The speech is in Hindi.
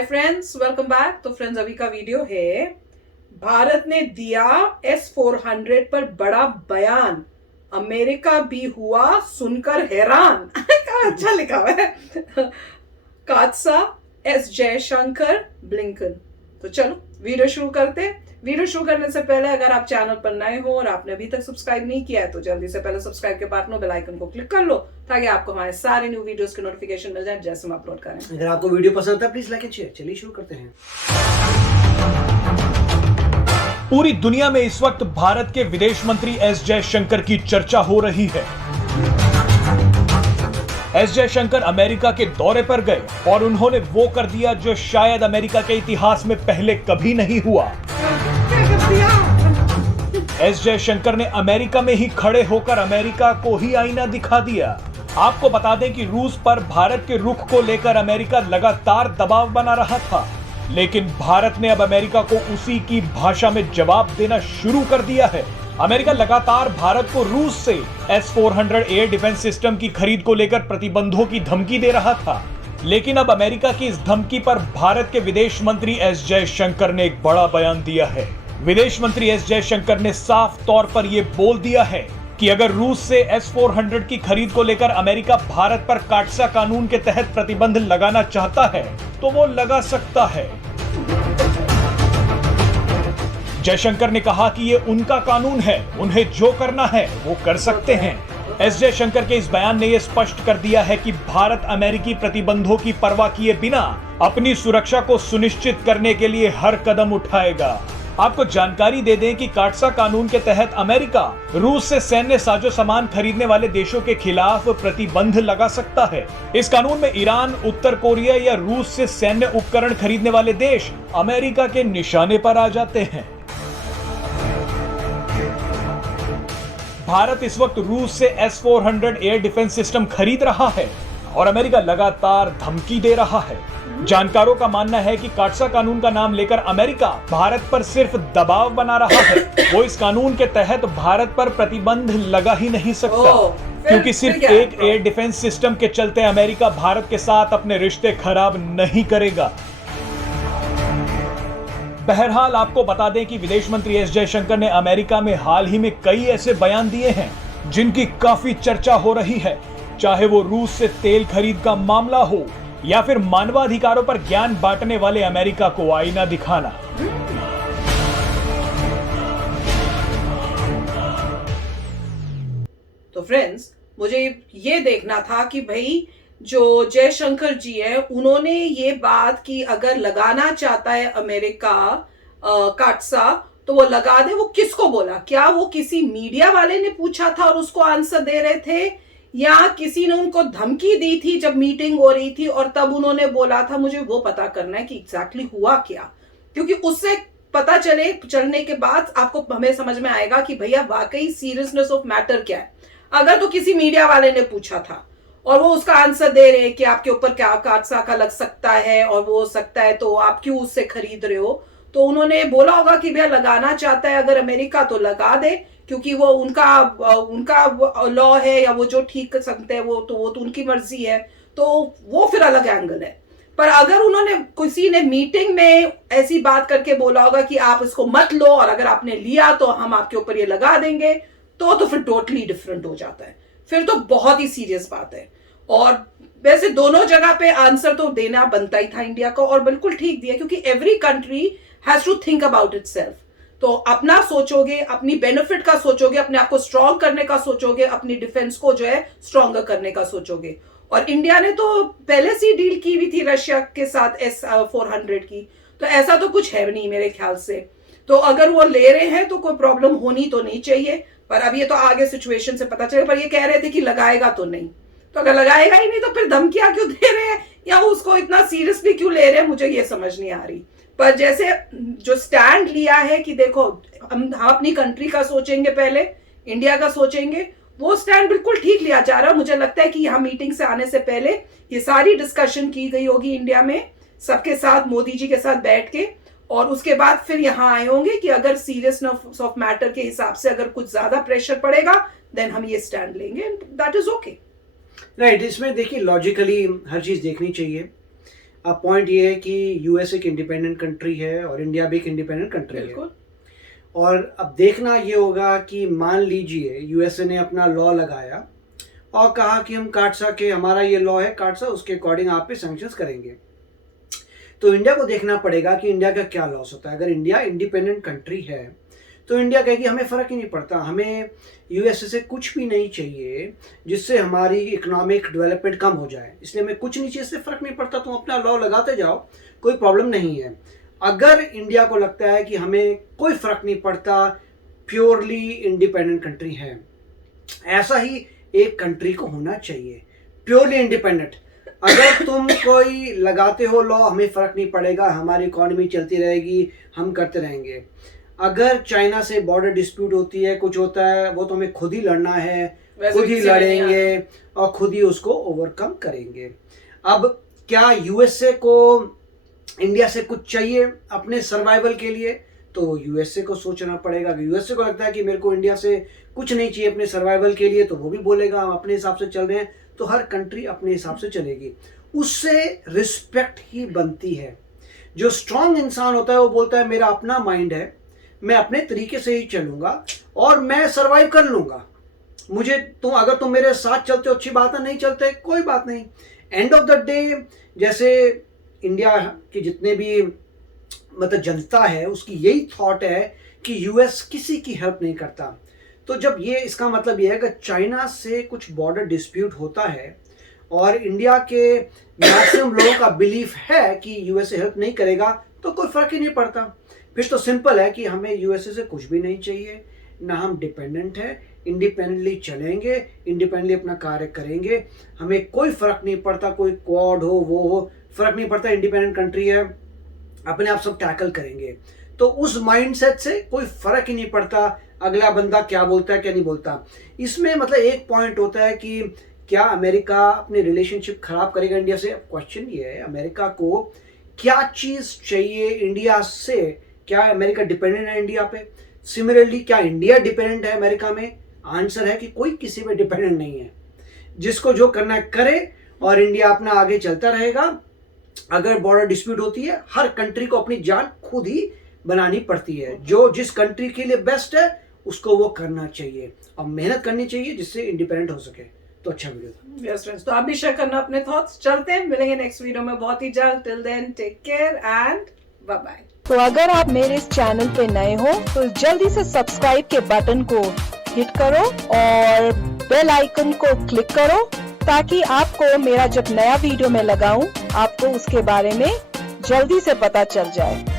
Hi friends, welcome back. तो फ्रेंड्स, अभी का वीडियो है, भारत ने दिया S-400 पर बड़ा बयान, अमेरिका भी हुआ सुनकर हैरान। अच्छा लिखा हुआ है। कात्सा, एस जयशंकर, ब्लिंकन। तो चलो वीडियो शुरू करते हैं। वीडियो शुरू करने से पहले अगर आप चैनल पर नए हो और आपने अभी तक सब्सक्राइब नहीं किया है तो जल्दी से पहले सब्सक्राइब के बटन बेल आइकन को क्लिक कर लो ताकि आपको हमारे सारे न्यू वीडियोस की नोटिफिकेशन मिल जाए जैसे हम अपलोड करें। अगर आपको वीडियो पसंद आता है प्लीज लाइक एंड शेयर। चलिए शुरू करते हैं। पूरी दुनिया में इस वक्त भारत के विदेश मंत्री एस जयशंकर की चर्चा हो रही है। एस जयशंकर अमेरिका के दौरे पर गए और उन्होंने वो कर दिया जो शायद अमेरिका के इतिहास में पहले कभी नहीं हुआ। एस जयशंकर ने अमेरिका में ही खड़े होकर अमेरिका को ही आईना दिखा दिया। आपको बता दें कि रूस पर भारत के रुख को लेकर अमेरिका लगातार दबाव बना रहा था, लेकिन भारत ने अब अमेरिका को उसी की भाषा में जवाब देना शुरू कर दिया है। अमेरिका लगातार भारत को रूस से S-400 एयर डिफेंस सिस्टम की खरीद को लेकर प्रतिबंधों की धमकी दे रहा था, लेकिन अब अमेरिका की इस धमकी पर भारत के विदेश मंत्री एस जयशंकर ने एक बड़ा बयान दिया है। विदेश मंत्री एस जयशंकर ने साफ तौर पर यह बोल दिया है कि अगर रूस से S-400 की खरीद को लेकर अमेरिका भारत पर काटसा कानून के तहत प्रतिबंध लगाना चाहता है तो वो लगा सकता है। जयशंकर ने कहा कि ये उनका कानून है, उन्हें जो करना है वो कर सकते हैं। एस जयशंकर के इस बयान ने यह स्पष्ट कर दिया है कि भारत अमेरिकी प्रतिबंधों की परवाह किए बिना अपनी सुरक्षा को सुनिश्चित करने के लिए हर कदम उठाएगा। आपको जानकारी दे दें कि काटसा कानून के तहत अमेरिका रूस से सैन्य साजो सामान खरीदने वाले देशों के खिलाफ प्रतिबंध लगा सकता है। इस कानून में ईरान, उत्तर कोरिया या रूस से सैन्य उपकरण खरीदने वाले देश अमेरिका के निशाने पर आ जाते हैं। भारत इस वक्त रूस से S-400 एयर डिफेंस सिस्टम खरीद रहा है और अमेरिका लगातार धमकी दे रहा है। जानकारों का मानना है कि काटसा कानून का नाम लेकर अमेरिका भारत पर सिर्फ दबाव बना रहा है। वो इस कानून के तहत भारत पर प्रतिबंध लगा ही नहीं सकता, क्योंकि सिर्फ एक एयर डिफेंस सिस्टम के चलते अमेरिका भारत के साथ अपने रिश्ते खराब नहीं करेगा। बहरहाल आपको बता दें कि विदेश मंत्री एस जयशंकर ने अमेरिका में हाल ही में कई ऐसे बयान दिए हैं जिनकी काफी चर्चा हो रही है, चाहे वो रूस से तेल खरीद का मामला हो या फिर मानवाधिकारों पर ज्ञान बांटने वाले अमेरिका को आईना दिखाना। तो फ्रेंड्स, मुझे ये देखना था कि भाई जो जयशंकर जी है उन्होंने ये बात की अगर लगाना चाहता है अमेरिका काटसा तो वो लगा दे। वो किसको बोला? क्या वो किसी मीडिया वाले ने पूछा था और उसको आंसर दे रहे थे, या किसी ने उनको धमकी दी थी जब मीटिंग हो रही थी और तब उन्होंने बोला था? मुझे वो पता करना है कि एग्जैक्टली हुआ क्या, क्योंकि उससे पता चलने के बाद आपको हमें समझ में आएगा कि भैया वाकई सीरियसनेस ऑफ मैटर क्या है। अगर तो किसी मीडिया वाले ने पूछा था और वो उसका आंसर दे रहे हैं कि आपके ऊपर क्या काटसा का लग सकता है और वो हो सकता है तो आप क्यों उससे खरीद रहे हो, तो उन्होंने बोला होगा कि भैया लगाना चाहता है अगर अमेरिका तो लगा दे, क्योंकि वो उनका लॉ है या वो जो ठीक कर सकते हैं वो तो उनकी मर्जी है, तो वो फिर अलग एंगल है। पर अगर उन्होंने किसी ने मीटिंग में ऐसी बात करके बोला होगा कि आप इसको मत लो और अगर आपने लिया तो हम आपके ऊपर ये लगा देंगे, तो फिर टोटली डिफरेंट हो जाता है, फिर तो बहुत ही सीरियस बात है। और वैसे दोनों जगह पे आंसर तो देना बनता ही था इंडिया को, और बिल्कुल ठीक दिया, क्योंकि every country has to think about itself. तो अपना सोचोगे, अपनी बेनिफिट का सोचोगे, अपने आप को स्ट्रॉन्ग करने का सोचोगे, अपनी डिफेंस को जो है स्ट्रॉन्गर करने का सोचोगे। और इंडिया ने तो पहले से डील की हुई थी रशिया के साथ S-400 की, तो ऐसा तो कुछ है नहीं मेरे ख्याल से। तो अगर वो ले रहे हैं तो कोई प्रॉब्लम होनी तो नहीं चाहिए, पर अब ये तो आगे सिचुएशन से पता चले। पर ये कह रहे थे कि लगाएगा तो नहीं, तो अगर लगाएगा ही नहीं तो फिर धमकियां क्यों दे रहे हैं या उसको इतना सीरियसली क्यों ले रहे हैं, मुझे ये समझ नहीं आ रही। पर जैसे जो स्टैंड लिया है कि देखो हम अपनी कंट्री का सोचेंगे, पहले इंडिया का सोचेंगे, वो स्टैंड बिल्कुल ठीक लिया जा रहा है। मुझे लगता है कि यहाँ मीटिंग से आने से पहले ये सारी डिस्कशन की गई होगी इंडिया में सबके साथ, मोदी जी के साथ बैठ के, और उसके बाद फिर यहाँ आए होंगे कि अगर सीरियसनेस ऑफ मैटर के हिसाब से अगर कुछ ज्यादा प्रेशर पड़ेगा देन हम ये स्टैंड लेंगे, दैट इज ओके। राइट, इसमें देखिए लॉजिकली हर चीज देखनी चाहिए। अब पॉइंट ये है कि यूएस एक इंडिपेंडेंट कंट्री है और इंडिया भी एक इंडिपेंडेंट कंट्री है। बिल्कुल। और अब देखना ये होगा कि मान लीजिए यूएसए ने अपना लॉ लगाया और कहा कि हम काटसा के, हमारा ये लॉ है काटसा, उसके अकॉर्डिंग आप पे सैंक्शंस करेंगे, तो इंडिया को देखना पड़ेगा कि इंडिया का क्या लॉस होता है। अगर इंडिया इंडिपेंडेंट कंट्री है तो इंडिया कहेगी हमें फ़र्क ही नहीं पड़ता, हमें यूएसए से कुछ भी नहीं चाहिए जिससे हमारी इकोनॉमिक डेवलपमेंट कम हो जाए, इसलिए हमें कुछ नहीं चाहिए, इससे फ़र्क नहीं पड़ता, तुम अपना लॉ लगाते जाओ, कोई प्रॉब्लम नहीं है। अगर इंडिया को लगता है कि हमें कोई फ़र्क नहीं पड़ता, प्योरली इंडिपेंडेंट कंट्री है, ऐसा ही एक कंट्री को होना चाहिए, प्योरली इंडिपेंडेंट। अगर तुम कोई लगाते हो लॉ, हमें फ़र्क नहीं पड़ेगा, हमारी इकोनॉमी चलती रहेगी, हम करते रहेंगे। अगर चाइना से बॉर्डर डिस्प्यूट होती है, कुछ होता है, वो तो हमें खुद ही लड़ना है, खुद ही लड़ेंगे और खुद ही उसको ओवरकम करेंगे। अब क्या यूएसए को इंडिया से कुछ चाहिए अपने सर्वाइवल के लिए, तो यूएसए को सोचना पड़ेगा। अगर यूएसए को लगता है कि मेरे को इंडिया से कुछ नहीं चाहिए अपने सर्वाइवल के लिए, तो वो भी बोलेगा हम अपने हिसाब से चल रहे हैं, तो हर कंट्री अपने हिसाब से चलेगी, उससे रिस्पेक्ट ही बनती है। जो स्ट्रांग इंसान होता है वो बोलता है मेरा अपना माइंड है, मैं अपने तरीके से ही चलूंगा और मैं सर्वाइव कर लूंगा, मुझे अगर तुम मेरे साथ चलते हो अच्छी बात है, नहीं चलते कोई बात नहीं। एंड ऑफ द डे जैसे इंडिया के जितने भी मतलब जनता है उसकी यही थॉट है कि यूएस किसी की हेल्प नहीं करता। तो जब ये इसका मतलब ये है कि चाइना से कुछ बॉर्डर डिस्प्यूट होता है और इंडिया के मैक्सिमम लोगों का बिलीफ है कि यूएसए हेल्प नहीं करेगा, तो कोई फर्क ही नहीं पड़ता। फिर तो सिंपल है कि हमें यूएसए से कुछ भी नहीं चाहिए, ना हम डिपेंडेंट है, इंडिपेंडेंटली चलेंगे, इंडिपेंडेंटली अपना कार्य करेंगे, हमें कोई फर्क नहीं पड़ता, कोई क्वाड हो वो हो, फर्क नहीं पड़ता, इंडिपेंडेंट कंट्री है, अपने आप सब टैकल करेंगे। तो उस माइंडसेट से कोई फर्क ही नहीं पड़ता अगला बंदा क्या बोलता है क्या नहीं बोलता। इसमें मतलब एक पॉइंट होता है कि क्या अमेरिका अपने रिलेशनशिप खराब करेगा इंडिया से। क्वेश्चन ये है अमेरिका को क्या चीज चाहिए इंडिया से, क्या अमेरिका डिपेंडेंट है इंडिया पे, सिमिलरली क्या इंडिया डिपेंडेंट है अमेरिका में। आंसर है कि कोई किसी पे डिपेंडेंट नहीं है, जिसको जो करना है करे और इंडिया अपना आगे चलता रहेगा। अगर बॉर्डर डिस्प्यूट होती है हर कंट्री को अपनी जान खुद ही बनानी पड़ती है, जो जिस कंट्री के लिए बेस्ट है उसको वो करना चाहिए और मेहनत करनी चाहिए जिससे इंडिपेंडेंट हो सके। तो अच्छा वीडियो था। यस फ्रेंड्स, तो आप भी शेयर करना अपने थॉट्स। चलते हैं, मिलेंगे नेक्स्ट वीडियो में बहुत ही जल्द। Till then take care and bye bye. तो अगर आप मेरे इस चैनल पे नए हो तो जल्दी से सब्सक्राइब के बटन को हिट करो और बेल आइकन को क्लिक करो, ताकि आपको मेरा जब नया वीडियो मैं लगाऊं आपको उसके बारे में जल्दी से पता चल जाए।